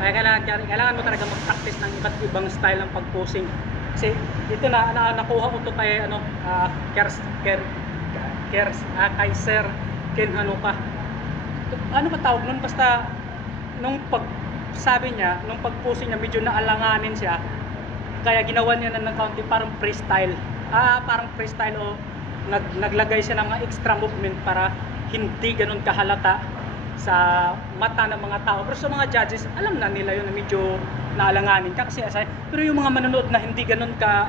Kaya kailangan mo talaga mag-practice ng iba't ibang style ng pag-posing. Kasi dito nakuha ko to kay kay Sir Ken Hanuka. Ano ba tawag nun? Basta nung sabi niya, nung pag-posing niya medyo naalanganin siya. Kaya ginawa niya ng counting parang freestyle. Parang freestyle o naglagay siya ng mga extra movement para hindi ganun kahalata sa mata ng mga tao. Pero sa mga judges, alam na nila yun na medyo naalanganin ka kasi pero yung mga manonood na hindi ganun ka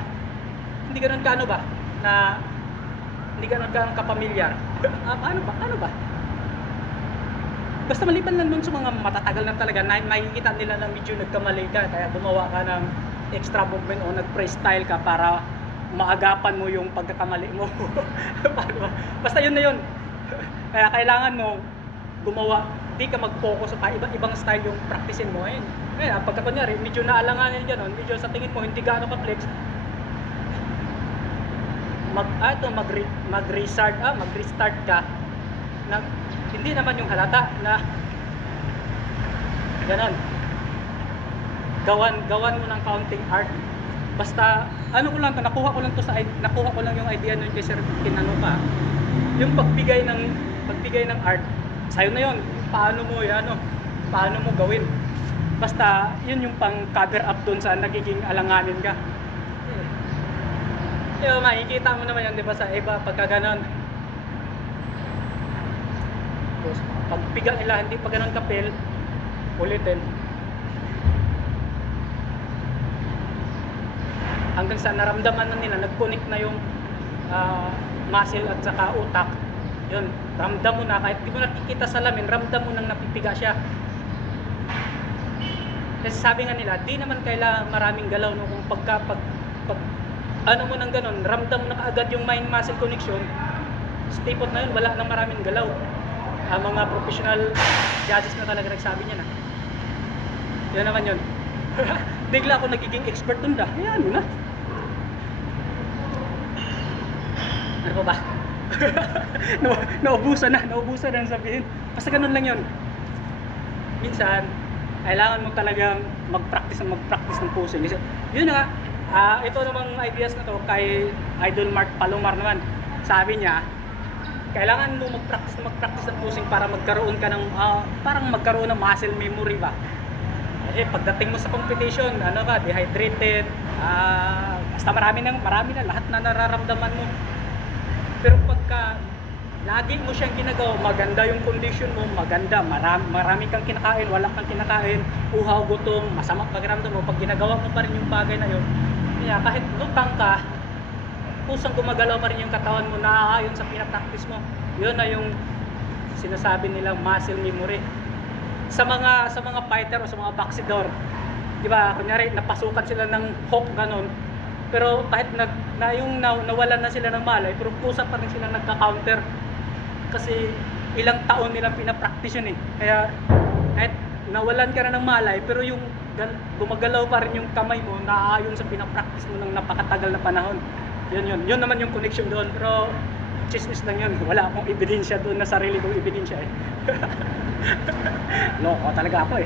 ano ba na hindi ganun ka kapamilyar. Paano ba? Basta maliban lang dun sa mga matatagal na talaga, nakikita nila na medyo nagkamali ka, kaya gumawa ka ng extra movement o nag-freestyle ka para maagapan mo yung pagkakamali mo. Basta yun na yun. Kaya kailangan mo gumawa, di ka mag-focus sa ibang style yung practicein mo. Kaya pagka kunyari, medyo naalanganin gano'n, medyo sa tingin mo hindi gaano ka-flex, mag-restart ka na hindi naman yung halata na gano'n. Gawan mo ng counting art. Basta nakuha ko lang yung idea nun kay Sir Kinanuka. Yung pagbigay ng art, sa'yo na yun. Paano mo gawin. Basta yun yung pang cover up dun sa nagiging alanganin ka. Makikita mo naman yun, di ba, sa iba pagka ganon. Pagpiga nila, hindi pa ganon kapil, ulitin. Hanggang sa naramdaman na nila, nag-connect na yung muscle at saka utak. Yun, ramdam mo na, kahit di mo nakikita sa lamin, ramdam mo nang napipiga siya. Kasi sabi nga nila, di naman kailangan maraming galaw, no? Kung ano mo nang ganun, ramdam mo na kaagad yung mind muscle connection, stipot na yun, wala nang maraming galaw. Mga professional judges na talaga nagsabi niya na. Yan naman yun. Bigla ako nagiging expert dun da. Ayan mo na. Ano pa ba? Naubusan na sabihin. Basta ganun lang yun. Minsan, kailangan mo talagang mag-practice ng posing. Yun na nga, ito namang ideas na to kay Idol Mark Palomar naman. Sabi niya, kailangan mo mag-practice ng posing para magkaroon ka ng parang magkaroon ng muscle memory ba. Pagdating mo sa competition, dehydrated, basta marami na lahat na nararamdaman mo. Pero pagka lagi mo siyang ginagawa, maganda yung condition mo, maganda, marami kang kinakain, wala kang kinakain, uhaw, gutom, masama pakiramdam mo, pag ginagawa mo pa rin yung bagay na yun, kahit lutang ka, pusang gumagalaw pa rin yung katawan mo, naaayon sa pinapractice mo. Yun na yung sinasabi nilang muscle memory. Sa mga fighter o sa mga boxer, di ba, kunyari napasukan sila ng hook ganon, pero kahit nawalan na sila ng malay, pero pusa pa rin sila nagka-counter kasi ilang taon nilang pinapractice yun Kaya kahit nawalan ka na ng malay, pero yung gumagalaw pa rin yung kamay mo, naaayon sa pinapractice mo ng napakatagal na panahon. Yun naman yung connection doon. Pero chismis lang yun, wala akong ebidensya doon na sarili kong ebidensya Loko talaga ako